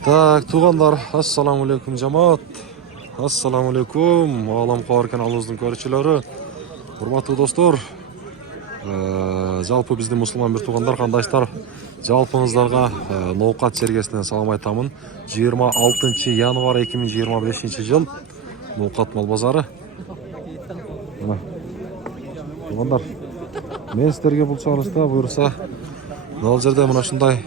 Так, туғандар, ассаламу алейкум жамаат. Ассаламу алейкум. Алам қауаркен алуыздың көрішілері. Құрматты достор. Жалпы біздің мұсылман бір туғандар қандайсыздар? Жалпыңыздарға Ноқат сергесінен салам айтамын. 26 январ 2025 жыл Ноқат мал базары. Туғандар, мен сіздерге бұл чарыста бұйырса, мынау жерде мына шындай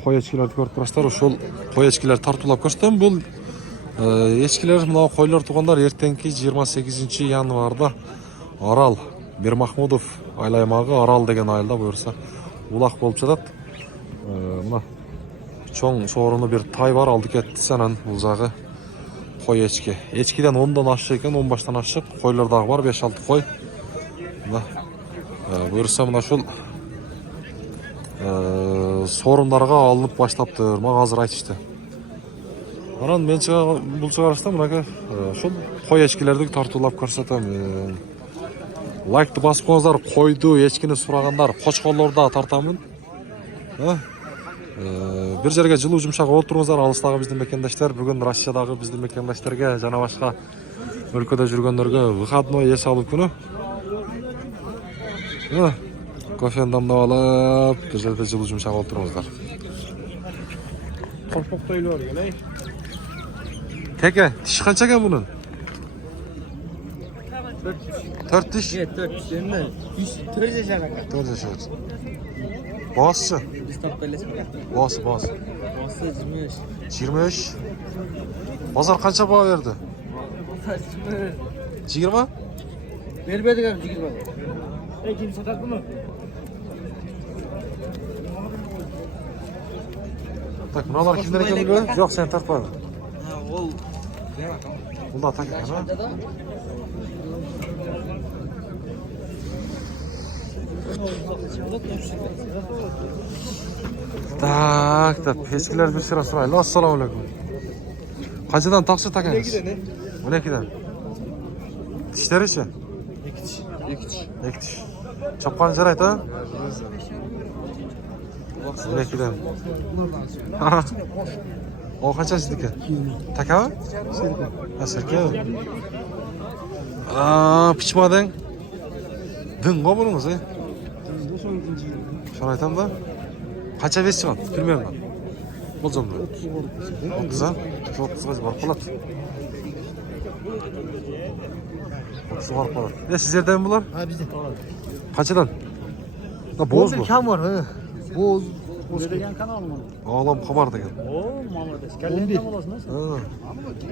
қой ешкілерді көріп тұрасыздар. Ошол қой ешкілерді тартулап көрсетем. Бұл ешкілер мынау қойлар туғандар ертеңки 28 январда Арал Бермахмудов айлаймағы Арал деген айылда бұйырса улақ болып жатады. Мына чоң сорыны бір тай бар, алды кетті сенен бұл жағы қой ешкі. Ешкіден 10-дан ашы екен, 15-тан ашы. Қойлардағы бар 5-6 қой. Бұйырса мына шол сорындарға алынып баштаптыр. Маға азыр айтышты. Анан мен бұл шығарышта мұнаға шол қой ешкілерді тартулап көрсетем. Лайкты басып қоңыздар, қойды, ешкіні сұрағандар, қошқолларда тартамын. Bir жерге жылу жұмшаға отырыңыздар, алыстағы біздің мекендаштар. Бүгін Россиядағы біздің мекендаштарға, жана башқа өлкөдө жүргөндөргө выходной еш алып күнү. Кофені дамдап алып, bir жерде жылу жұмшаға отырыңыздар. Korkmaktaylı var gene. Tekke, tiş kança ekan bunun? 4 tiş? Evet 4 yerine 4 yaşar aka. 4 yaşar. Boğazçı? Biz tapkayles mi? Boğazı. Boğazı 25. 25. Pazar kança bağ verdi? 20? Vermedik abi 20. Kim satar bunu? Tak, mınalar kimler eken biliyor? Yok, sen tartmadın. Ol. Bunda atak eken ha? Tak, eskiler bir sıra sırayla. Assalamu alaikum. Kaçıdan taksı takeniz? 12'den. Dişleri işi? 2 diş. Çapkanı jarayt ha? 12'den. O kaça sizdiki? Taka mı? Ha, serke mi? Piçmadan. Dın ko bununuz he? Şunu aytam da. Kaça bes çıkan? Bilmiyorum ben. Bolcamda. 30 ha? 30'a barıp kalat. 30'a barıp kalat. Siz yerden mi bular? Ha bizde. Kaçadan? Da boğaz bu. Kam var ha. Boğaz. Böyle kanal mı? Ağlam kamar degen. Oo Muhammed. Kellerin tam olasın nasıl?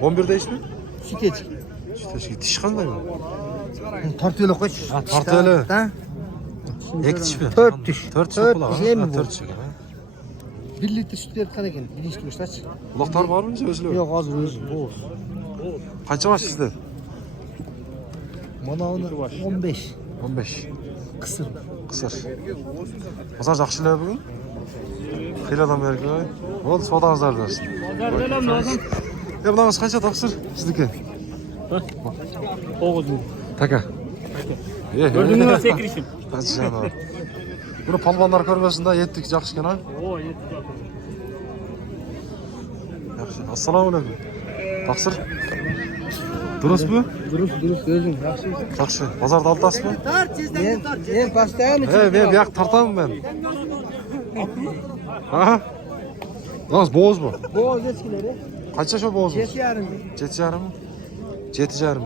11'de iş mi? Şikeç. İşte tiş kanday mı? Tartıyla koş. Ha, tartıyla. Ha? Ek tiş mi? 4 diş. 4 4 kula. diş mi bu? 4 diş. 1 litre süt verken eken. 1 litre süt aç. Kulaklar var mı? Özlüyor. Yok az öz. Boğaz. Kaça var sizde? Bana 15. 15. Kısır. Kısır. Pazar жақшылар бүгін? Қиладан бергі ой. Ол содаңыздар дәрсін. Selam lazım. Мынаңыз қанша тақсыр сіздікі? 9 bin. Така. Gördün mü sekirişim? Қанша жаны бар. Бұны палбандар көрмесін да еттік жақшы кен ай. Oo yetti. Жақшы. Ассаламу алейкум. Тақсыр. Дұрыс bu? Dürüst özün. Yaxşı. Жақшы. Базарды алтасыз mı? Ben pastaya mı Ben bir tartamım ben. Ha? Nasıl boğaz bu? Boğaz eskileri. Kaça şu boğaz bu? 7 7,5 mı? 7,5 mı?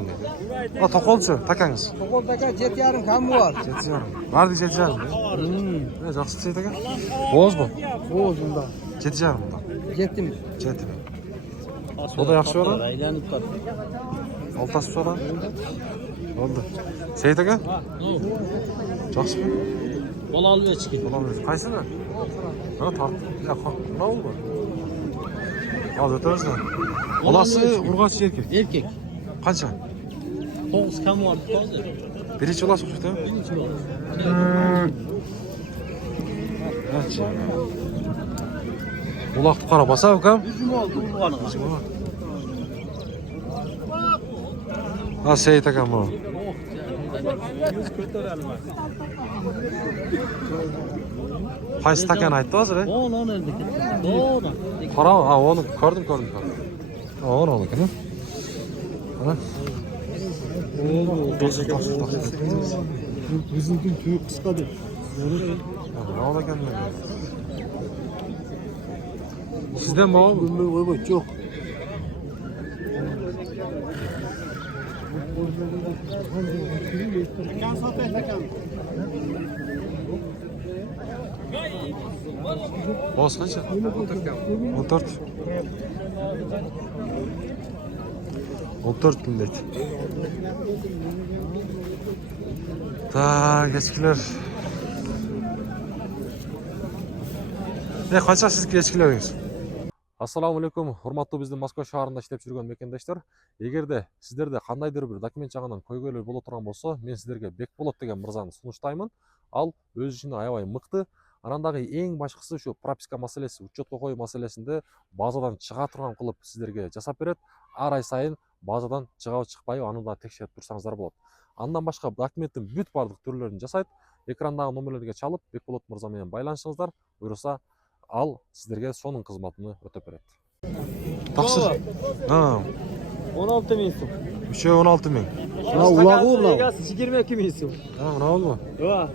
Ha tokolçu, takanız. Sokoldaka 7 kam var. 7,5. Var diye 7,5 mı? Ne жақсы şey takan? Boğaz bu. Boğazında. 7,5 mı? 7 mi? 7 mi? Soda yaxşı var ha? Aylanıp var. Altası soda. Oldu. Şey takan? Жақсы mı? Bal alıyor çıkıyor. Olamıyor. Kaysını? Ha tart. Ya ne oldu? Az ötürüz lan. Olası urgaç erkek. Erkek. Kaça? 9 kam var. Birinci olası uçtu değil mi? Birinci var. Evet. Ulaqtı qara basa kam? Üzüm oldu urganıga. Ha Seyit akam bu. Qaysi takan aytdi hozir? Onu öldük. Doğru. Para ha onu gördüm. Ha onu al bakayım. Ha. Bizimkin tüyü kıskadı. Ne oldu kendine? Sizden mi abi? Oy çok. Boz kaça? 14. 14 millet. Ta geçkiler. Ne kaça siz geçkileriniz? Assalamu alaikum, урматтуу биздин Москва шаарында иштеп жүргөн мекендештер. Эгерде сиздерде кандайдыр бир документ жагынан көйгөйлөр боло турган болсо, мен сиздерге Бекболот деген мырзаны сунуштаймын. Ал өз ишинде аябай мыкты. Анан дагы эң башкысы ушу прописка маселеси, учетко коюу маселесинде базадан чыга турган кылып сиздерге жасап берет. Ар ай сайын базадан чыгабы чыкпайбы аны да текшерип турсаңыздар болот. Андан башка документтин бүт бардык түрлөрүн жасайт. Экрандагы номерлерге чалып Бекболот мырза менен байланышыңыздар. Буюрса ал сиздерге сонун кызматын өтөп берет. Таксыр. 16 bin сум. Üçe 16 bin. Mına ulağı mı lan? 22 bin сум. Ha, ne oldu? Yo.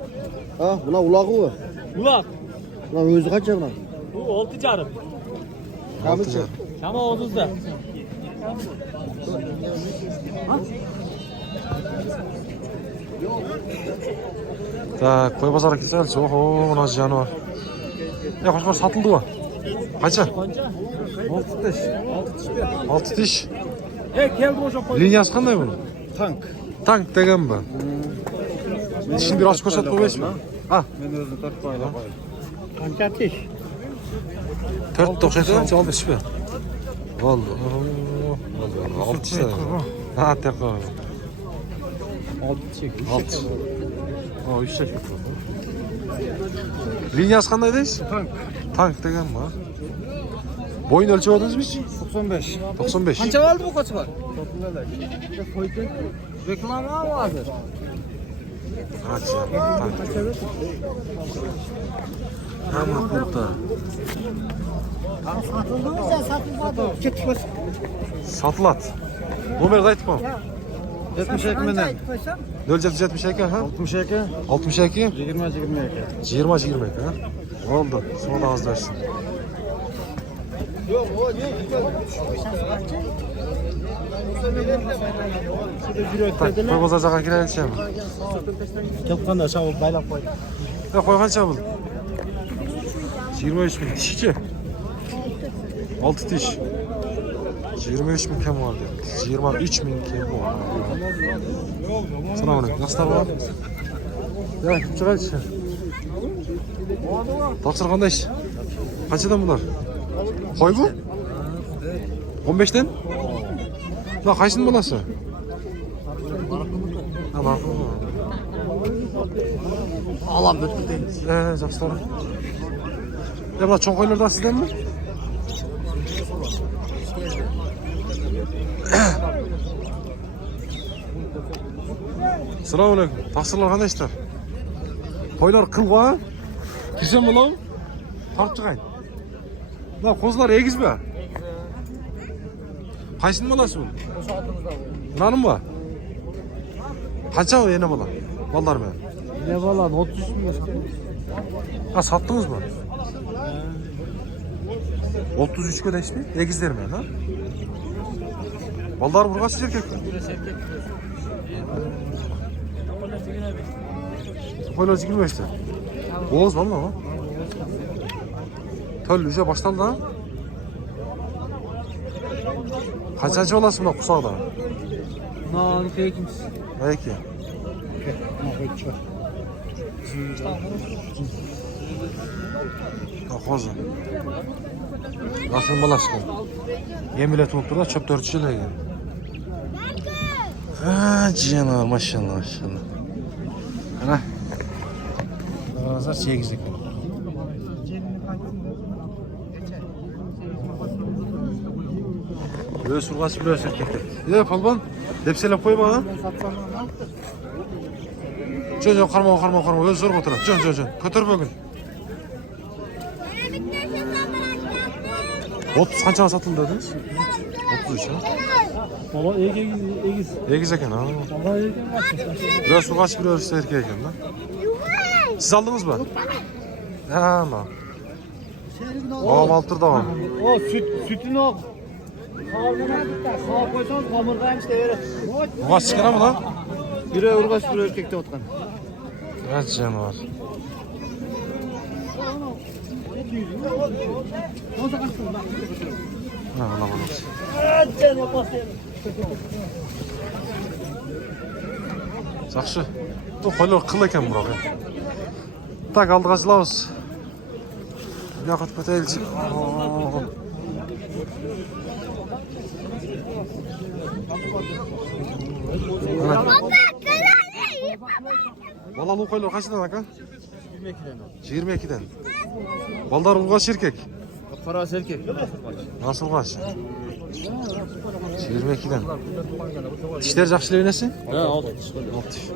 Ha, mına ulağı mı? Ulak. Lan özü kaç lan? Bu 6 carım. Kamışı. Ama 30'da. Ta koy pazara gitsek. Oho, mına canı var. Ya koşkor satıldı mı? Kaça? 6 diş. Geldi hocam. Linyası qanday bunun? Tank. Tank degen mi? Dişini bir açıp ko'rsatib qo'yasizmi? Ha. Ben özü tak payla koy. Tank ateş. 4.97 oldu işi. Oldu. Oldu. 6 diş. Ha, tek qo'y. 6 çek. 6. O, 3 çek. Linyası qanday deysiz? Tank. Tank degen mi? Boyun ölçüp aldınızmı hiç? 95. 95. Kança oldu bu koçlar? Reklam var mı hazır? Aç ya. Tank. Ama burada. Satıldı mı sen satılmadı? Çıkmış. Satılat. Numarayı da aytma. 72 menden. 0772 ha? 62. 62 20 22. 20 ha? Oldu. Sonra da az versin. Tak, koy bozacak'a girelim mi? Çok da şavul baylak koy. Ya koygança bul. 23 bin dişçi. 6 diş. 23 bin kem var diyor. 23 bin kem var. Selamünaleyküm. Nasıllar var? Ya çıkar içi. Taksır qanday iş? Kaçadan bunlar? Koy bu? 15'ten? Ya kaçın bulası? Ha bak. Alam bütün değil. Жақсылар. Ya mına çoğun koyular da sizden mi? Selamünaleyküm. Taksırlar qanday işler? Koylar kıl var. Güzel mi lan? Tart çıkayın. Lan kozlar egiz mi? Kaysın balası bu? Nanım mı? Kaça o yine bala? Ballar mı? Ne falan 30 mu? Ha sattınız mı? 33 kadar mi? Egizler mi ha? Ballar burgası erkek mi? Koylar 25'te. Boğaz valla mı? Töllüce başladı ha? Kaçıncı olasın da kusağda? Nağını pekimiz. Belki. Kozu. Nasıl balaşkın? Yemilet olup da çöp dörtçüyle gel. Ha canavar maşallah maşallah. Ana. Azar çekecek. Böyle surgaç böyle erkekler. Ya palban. Depselep koyma ha. Jön karma. Öz zor otur. Jön. Kötür bugün. 30 qanchaga sotildi dedingiz? 33 ha? Baba egiz. Egiz ekan ha. Baba egiz. Biraz su kaçıp biraz erkek ekan da. Siz aldınız mı? Ha, ana. Babam alıp turdu ama. O sütünü al. Sağ koysan kamergaymış da verir. Bu kaç çıkar mı lan? Biri urgaç bir erkekte otkan. Kaç canı var? Ha, Allah Allah. Жақсы. Bu qo'ylar qil ekan biroq. Tak aldık açılabız. Yakıt köteyilçi. Balalı qo'ylar qanchadan aka? 22'den. Balдар ulg'ash erkek. Parası erkek. Nasıl ulg'ash? 22'den. Tishlar yaxshilik nasi? Ha, 6 diş. 6 tish.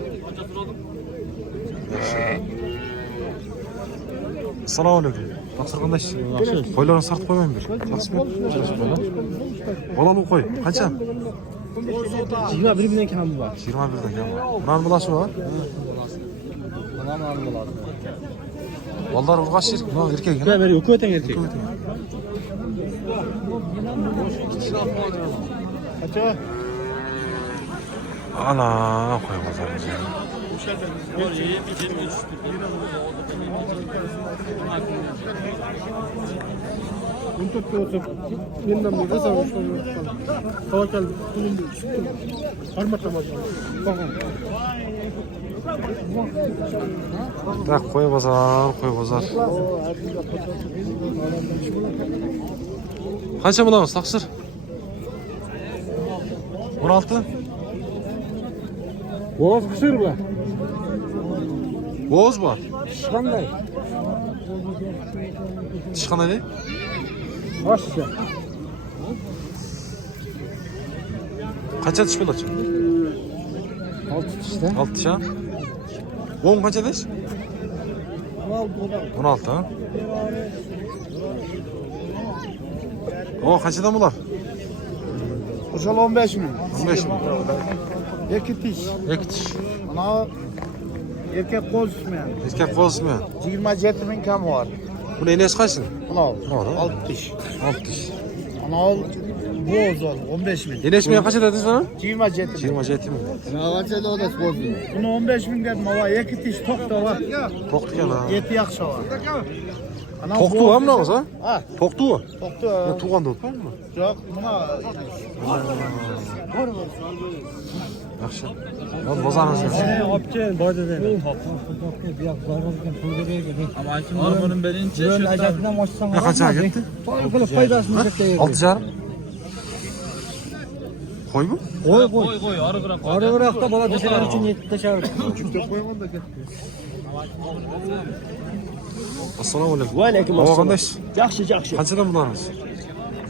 Assalomu alaykum. Taqsir qandaysiz? Yaxshi. Qo'ylarni sartib qo'ymayman bir. Yaxshimi? Balalı qo'y. Qancha? 21 binden kam var. 21'den kam. Bundan bulaşı var. Tamam abi lazım. Balдар ulg'ash erkek. No, erkek. Ben böyle yok öten erkek. Kaça? Ana qo'y bozorimiz. Yeniden bir kasa olmuş. Hava geldi. Harmatlamaz. Bakın. Tak qo'y bozor. Qancha bo'lamiz, taqsir? 16. Boğaz kısır mı? Bo'z bor. Qanday? Tish qanday? Aşağı. Qancha tish bo'ladi? 6 işte. 6 tish ha? 10 qancha deysiz? 16 ha? O qanchadan bular? Uçal 15 mi? 15 mi? İki diş. 2 tish. Ana erkek koz ismi. Erkak qo'zmi? 27 bin kam var. Buni enasi qaysi? Bunu al. Bunu al, ha? 6 diş. 6 tish. Ana al. Boğaz al 15 bin. Enasi qancha dedingiz bana? 27 bin. 27 mi? Ağaçta da o da boz bin. Bunu 15 bin dedim ama iki diş tok da var. To'qti ekan ha. Yeti yakşı var. Ana To'qtu ham bunaqas ha? Ha. To'qtu. Toktu. Tug'anda o'tmadimi? Yok buna. Yaxshi. Hop bozorimizga. Opçen boyda dedi. Ama bunun birinci Ne qanchaga ketdi? Faydasını ketdi. 6,5. Qo'y bu? Koy arı bırak. Arı bırakta bala dişler için yetti çağır. Küçükte koyman da ketdi. Assalomu alaykum. Va alaykum Havo assalom. qanday? Yaxshi, yaxshi. Qanchadan bularimiz?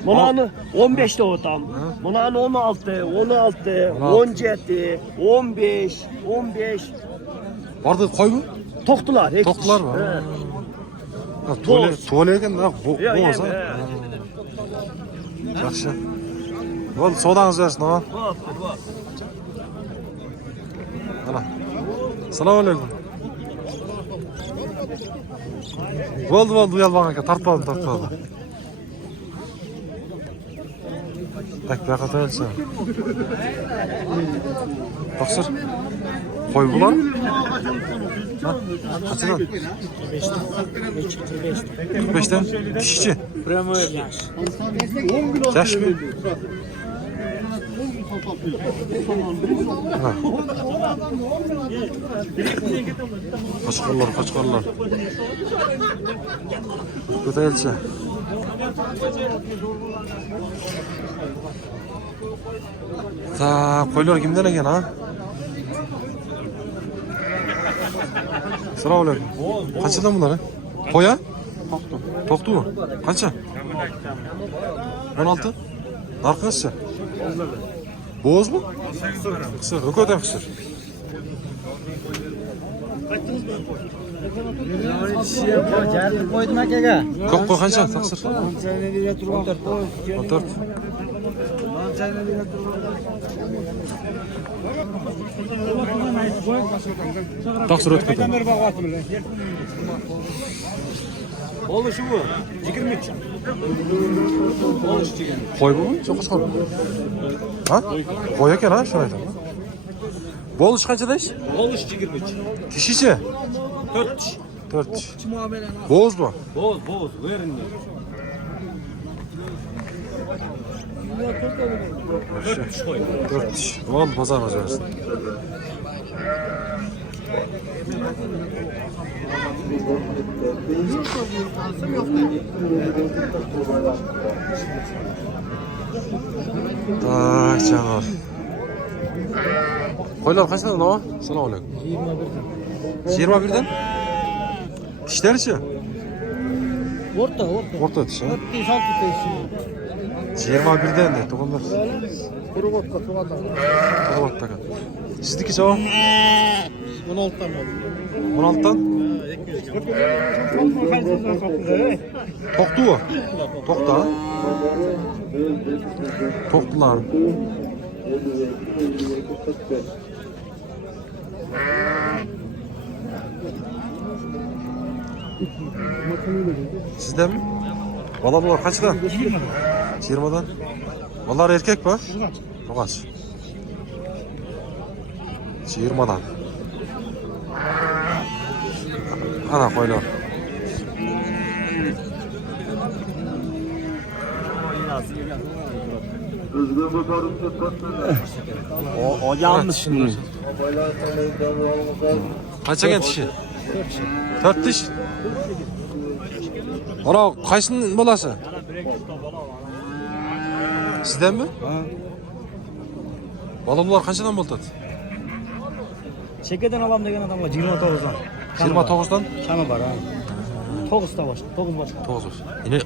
Bunani 15 ta otam. Bunani 16, 16, 17, 15, 15. Bordi qo'y bu? To'qtilar. To'qtilar mı? Ha. Ha, to'la ekan da, bo'z Yo'q, ha. Yaxshi. Bo'ldi, savdangiz bersin, ha. Mana. Assalomu alaykum. Bo'ldi, uyalmang aka, tartmadim. Tak, bu yoqqa qo'yilsin. Taqsir. Qo'y bular? Ha? Qanchadan? 45'ten. Dişici. Yaş mı? Ha. Kaçkarlar. Köteyelçe. Ta qo'ylar kimdan ekan ha? Assalomu alaykum. Qanchadan bular? Qo'ya? To'qtu mu? Qancha? 16. Narxi Bo'z mu? Qisir. Ko'katan qisir. Jarni qo'ydim akaga. Ko'p qo'y qancha taqsir? 14. Taqsir o'tib ketadi. Olushi bu 23. Olush degan. Qo'y bu? Yo'q qo'shqor. Ha? Qo'y ekan ha, shuni aytaman. Bo'lish qancha deyish? Olush 23. Tishichi? 4 tish. 4 tish. Bo'z bu. Bo'z, verin. 4 tish qo'y. 4 tish. Bo'l, bozorga jo'nashdi. Tak, canlar. Qo'ylar qanchadan nima? Assalomu alaykum. 21dan. Tishlarichi? O'rta. O'rta tish. 4-6 tish. 21dan dedi, to'g'rilar. Quruqotda, to'g'rilar. To'g'ri ekan. Sizniki javob? 16 dan bo'ldi. 16 dan? To'qtuvi? To'qta. To'qtilar. Sizdenmi? Balalar kaçtan? 20'dan. Onlar erkek mi? Kaç? 20'dan. Ana koylar. O yanlış şimdi. Kaça gen dişi? 4 diş. Ana kaysının balası? Sizden mi? Balımlar kaçadan buldu? Çekeden alam degen adam var 29'dan. 29'dan? Kanı var ha. 9'da başka. 9 başka. 9 var. Yine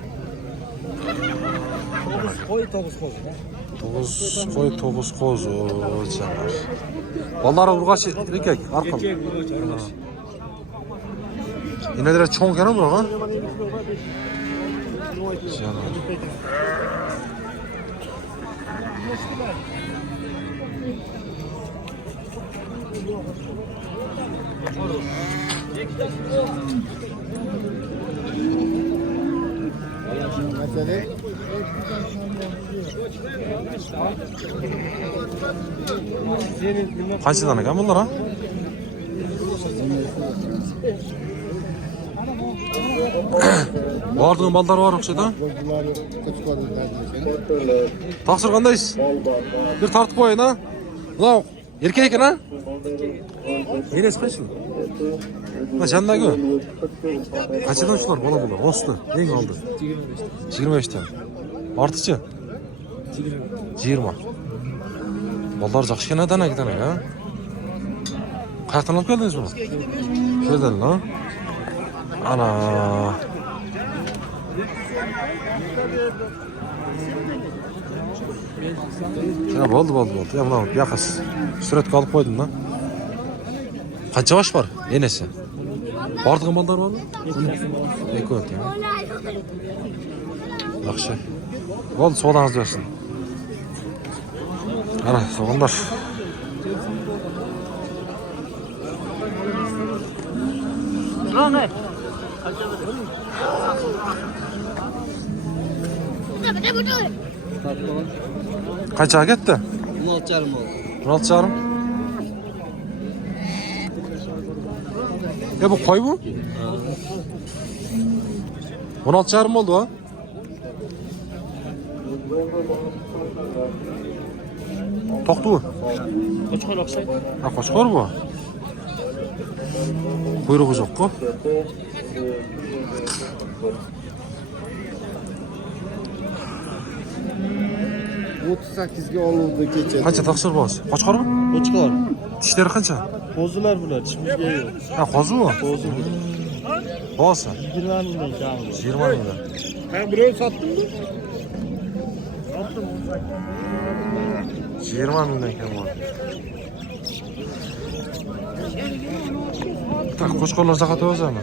9 koz. 9 koy 9 koz o canlar. Balları urgaç erkek arkalı. Yine de çoğun gene mi ha? Canlar. Kaçtan ekan bunlar ha? Bardığın balдар var okşayda? Taqsir qandaysız? Bir tartib qo'ying ha. Bular erkek ekan ha? Enesi qancha? Mana jandagi. Qanchadan shular bola bular? Osti, eng oldi. 25dan. Ortiqchi? 20. Ballar yaxshi ekan danagidan ha. Qayerdan olib keldingiz buni? Shu yerdan ha? Ana. Ya bo'ldi. Ya mana bu yoqas. Suratga olib qo'ydim da. Qancha yosh bor? Enesi. Bordigan ballar bormi? Ikki o'tdi. Yaxshi. Bo'ldi, sog'lig'ingiz bo'lsin. Ana, so'g'inlar. Qancha ketdi? 16,5 oldu. 16,5. Ya bu qo'y bu? 16,5 bo'ldi ha? To'qtuvi? Qo'chqor o'xshaydi. Ha, qo'chqor bu. Quyrug'i yo'q-ku. ga oluvdi kecha. Qancha taqsir bor? Qo'chqormi? Qo'chqor. Tishlari qancha? Qo'zilar bular, tishimizga yo'q. Ha, qo'zi bu. Qo'zi bular. Bo'lsa. 20 mingdan kam. 20 mingdan. Ha, birov sotdimmi? 20 mingdan kam bor. Tak, qo'chqorlar zakat o'zami?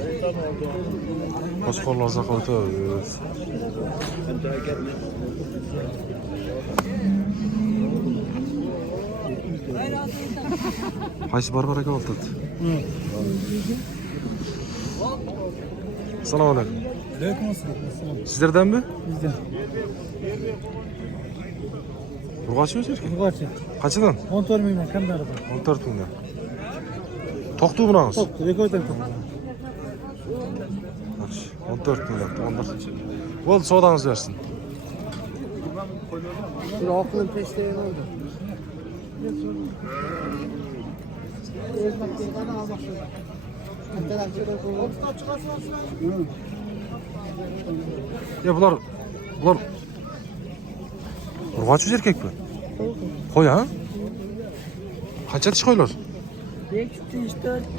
Qo'chqorlar zakat o'z. Qaysi barbar aka oldi? Assalomu alaykum. Aleyküm assalam. Sizlardanmi? Bizden. Urg'ochmi erkak? Urg'ochi. Qanchadan? 14 mingdan kamdari bor. 14 mingdan. To'qtu bunaqasi. To'q, rekordan to'q. Yaxshi. 14 mingdan. Bo'ldi, savdangiz bersin. Bir oqilib teshtagan oldu. Ya bular urg'ochi erkak bu. Qo'y ha? Qancha tish qo'ylar?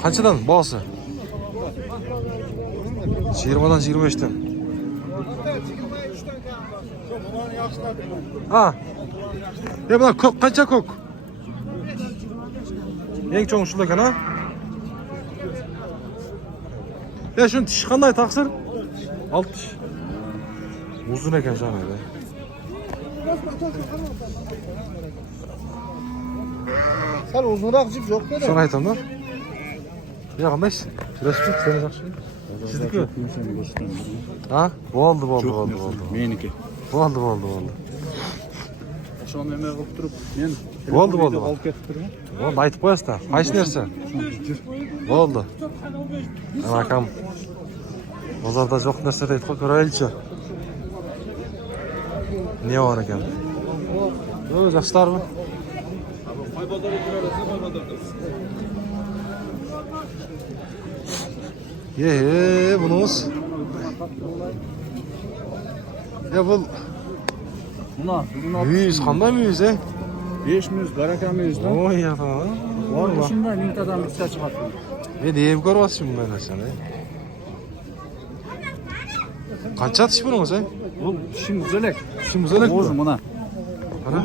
Qanchadan bosi? 20dan 25dan. Ha. Ya bular ko'k qancha ko'k? Eng cho'ng shular ekan ha? Ya shuni tish qanday taqsir? 6 tish. Uzun ekan jamiyda. Sen uzunroq jip yo'q dedi. Shuni aytaman da. Ya qandaysiz? Kurashib seni yaxshi. Sizniki? Ha? Bo'ldi. Meniki. Bo'ldi. Aşağı memeye qilib turib, men Bo'ldi. olib ketib turman. Bo'ldi, aytib qo'yasizlar. Qaysi narsa? Bo'ldi. Ana akam bozorda yo'q narsa deydi, ko'raylikchi. Ne var ekan? O'z yaxshilarmi? Bunuz. Ya bu müyüz, qanday müyüz, 500 baraka 100 dan. Oy ya falan. Bor shunda mingtadan bitta chiqadi. Deyib ko'ryapsiz bunday narsani. Qancha tish bunimiz, Bu ishim uzalak. Ishim uzalak. O'zi mana. Qara.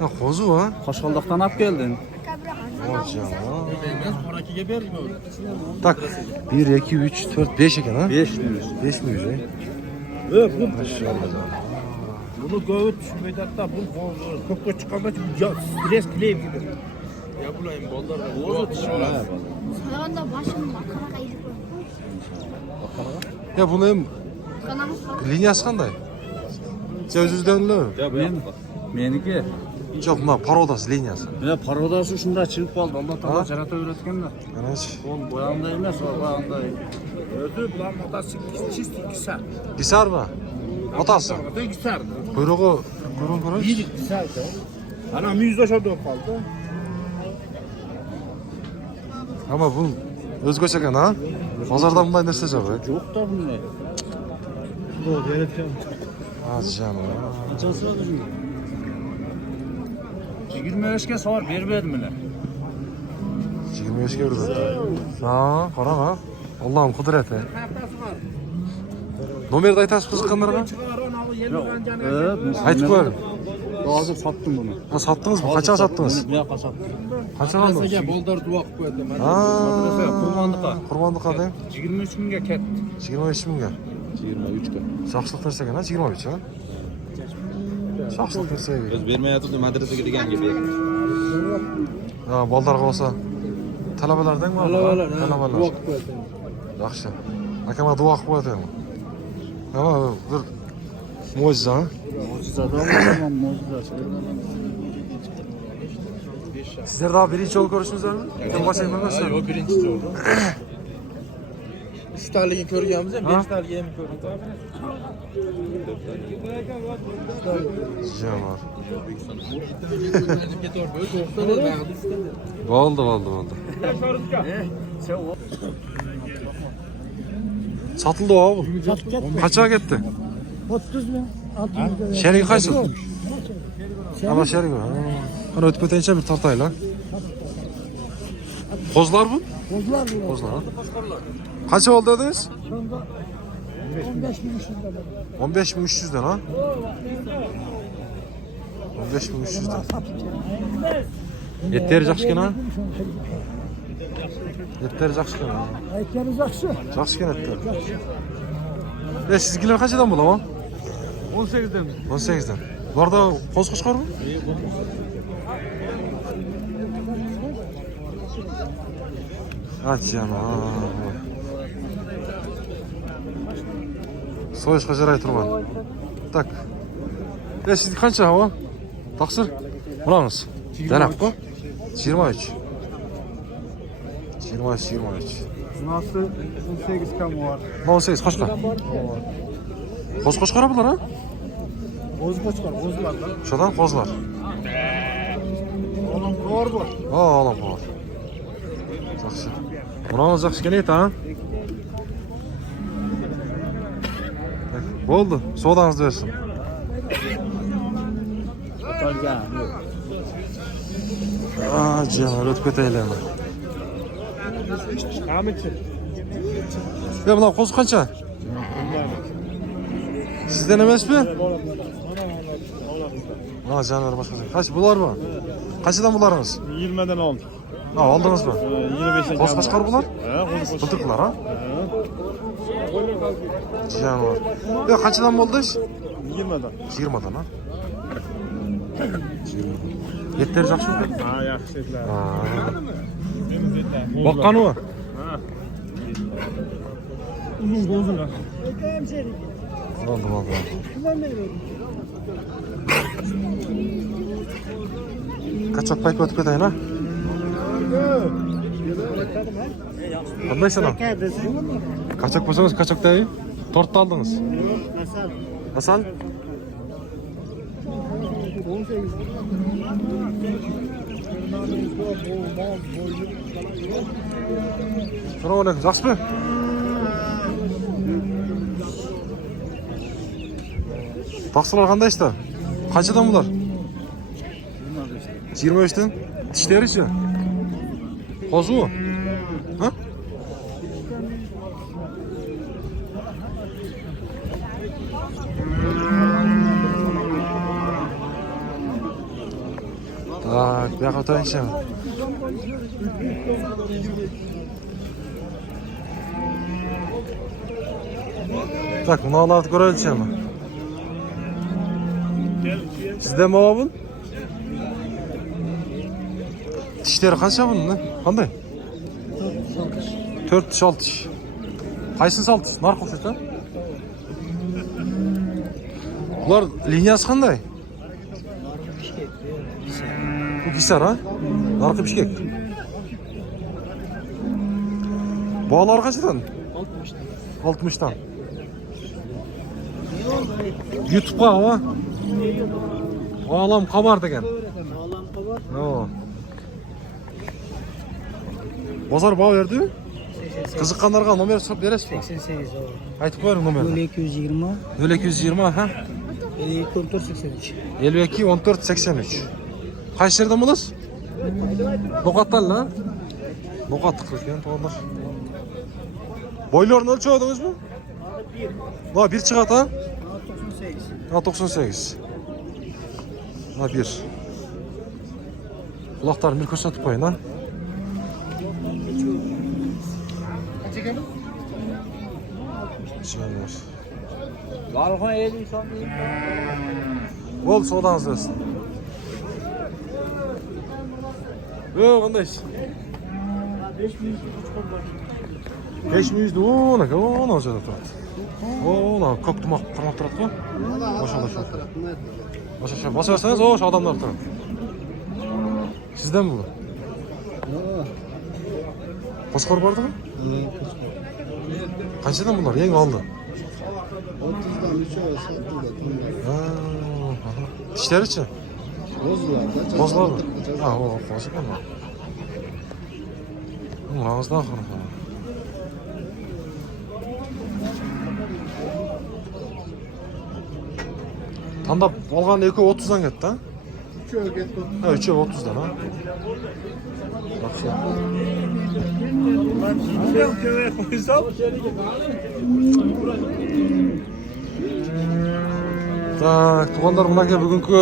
Ha, qo'zu ha. Qo'shqaldoqdan olib keldin. Tak. 1 2 3 4 5 ekan ha? 500. 5 mi yüz? Maşallah. Bunu göğüt meydanda bu kökke çıkanda stres tileyim gibi. Ya bulayım bollar. Oğuz tişiyorlar. Saranda başım makara eğilip Ya bunu hem kanamız var. liniyası qanday? O'zingizdanmi? Meniki. Yo'q, mana parodasi liniyasi. Mana parodasi shunda chiqib qoldi. Alloh taolo jarata o'rgatganda. Qanachi? Qo'l bo'yanda emas, bo'yanda. Öldü bulan motası çisti kisar. Kisarmi? Otasi. Orada kisardı. Kuyrug'i ko'ring. İyi kisardı. Ana müjde şurada kaldı. Ama bu o'zgacha ekan ha? Bozorda bunday narsa yo'q. Yo'q da bunday. Azam. Qanchasi bor o'zing? 25 ga sor berberdilar. 25 ga urdi. Ha, qarang ha. Allohim qudrati. Nomerni aytasiz qiziqqanlarga? Aytib qo'ying. Hozir sotdim buni. Ha, sotdingizmi? Qanchaga sotdingiz? Bu yoqqa sotdim. Qanchaga oldingiz? Bolдар duaq qo'ydi. Ha, Qurmondiqa. Qurmondiqa deng. 23 mingga ketdi. 23 mingga. 23 ga. Shoxshiq narsa ekan ha, 23 ha. Shoxshiq narsa ekan. Biz bermayotibdi madrasaga degan gap. Ha, boldarga bo'lsa talabalardangmi? Talabalar. Duaq qo'ydi. Yaxshi. Akama duo qilib qo'yadi. Ama bir mo'jiza ha. Mo'jizada mo'jiza. Sizlar daha birinchi yo'l ko'rishdingizmi? Kim boshqa emasmi? Yo'q, birinchi oldu. 3 taligini ko'rganmiz ham, 5 taligini ham ko'rdik. Jamar. Bo'ldi. Satıldı o bu. Kaça gitti? 30 ming, 60 ming. Şerigi qaysi? Ama şerigi. Ana o'tib ketayincha bir tortaylar. Qo'zlar bu? Qo'zlar. Qancha oldi dedingiz? 15.300 dan ha? 15.300 dan. Etleri yaxshi ekan ha? Еттері жақсы екен. Еттері жақсы. Жақсы екен еттері. Sizgiler kaçadan bu lan? 18'den. 18'den. Bu arada qoz qo'shqor mu? Açam. So'yishga jaray turman. Tak. Sizniki qancha havo? Taqsir. Bunamiz. Danaqmi? 23. 23. Nasıl 18 kam var. 18 qo'shqa. Qo'z qo'shqor bular ha? Boz qo'chqor, bozlar da. Şuradan kozlar. Onun kor bu. Oğlum var. Yaxşı. Bunamiz yaxshi ekan et ha. Bo'ldi. Sodangizni bersin. Totalga. Canım o'tib ketaylarmi? Ahmetçi. Ya bunlar qo'z qancha? Sizden emasmi? Ha canlar başka. Kaç bular mı? Kaçdan bularınız? 20'den oldu. Ha aldınız mı? 25'den. Qo'z qo'shqor bular? He, qo'z Bulturlar ha? Canlar. Ya kaçdan bo'ldi ish? 20'den. 20'dan ha. 20. Etleri yaxshi mı? Ha, yaxshi etlar. Ha. Boqqani mı? Uzun qo'zlar. Oldu. Kaçak payıp ötüp edeyin ha? Qandaysan ha? Kaçak bo'lsangiz kaçak deyim. Tortni aldınız. Nasıl? Assalomu alaykum. Yaxshimi? Taqsirlar qanday ishda? Qanchadan bular? 23'ten. Tishlari-chi? Qo'zu? Ha? Tak, bu yoqqa o'tayinchi. Tak, buni olib ko'raylikmi? Sizde mi var bunun? Dişleri kaç ya bunun? Qanday? 4-6 diş. Qaysini 6 diş? Narx o'xshaydi. Bular liniyasi qanday? Bu Pisar ha? Narxi Bishkek. Bağlar qanchadan? 60'dan. YouTube'ga ama Oğlum qabar degan. Oğlan qabar. O. Bozor bağ verdi. Qiziqqanlarga nomer berasizmi? 88 o. Aytib qo'ying nomerni. 220 0220 ha? 54 83. 52 14 83. Qaysi yerdan bo'lasiz? No'qatdan la. No'qatlik ekan to'g'ri. Boylarni o'lchaydingizmi? Va bir chiqadi ha? 98. 98. Ha bir. Quloqlarni bir ko'rsatib qo'ying ha. Galxon 50 so'm. Bol sodangizni bersin. Yo, qanday ish? 500 o'na joyda turadi. O'na ko'p tumoq qarmab turadi-ku. O'sha bosaversangiz o'sha odamlar turadi. Sizdan bu? Qo'shqor bordimi? Qanchadan bular? Yangi oldi. 30'dan 3'e olsa Tishlari-chi? Bozlarmi? Ha, o qo'shib qolma. Ramazdan xonaqo. Tandab olgan 2.30'dan ketdi, ha? 3'e ketdi. Ha, 3.30'dan, ha? Yaxshi. Так, туғандар, мынакей бүгінгі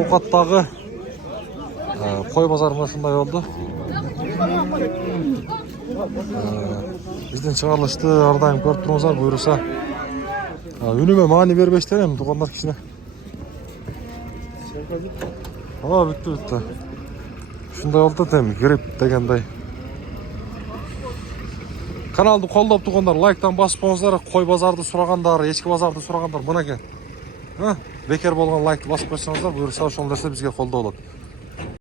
ovqatdagi qo'y bozorida shunday oldi. Биздин чыгарылышты ар дайым көрүп туруңуздар, буюрса. Үнүмө маани бербештер эми туугандар кичине. Бүттү. Ушундай болду да эми грип дегендей. Каналды колдоп тугандар, лайктан басып коюңуздар. Кой базарды сурагандар, эчки базарды сурагандар мына экен. Бекер болгон лайкты басып койсоңуздар, буюрса ошол нерсе бизге колдоо болот.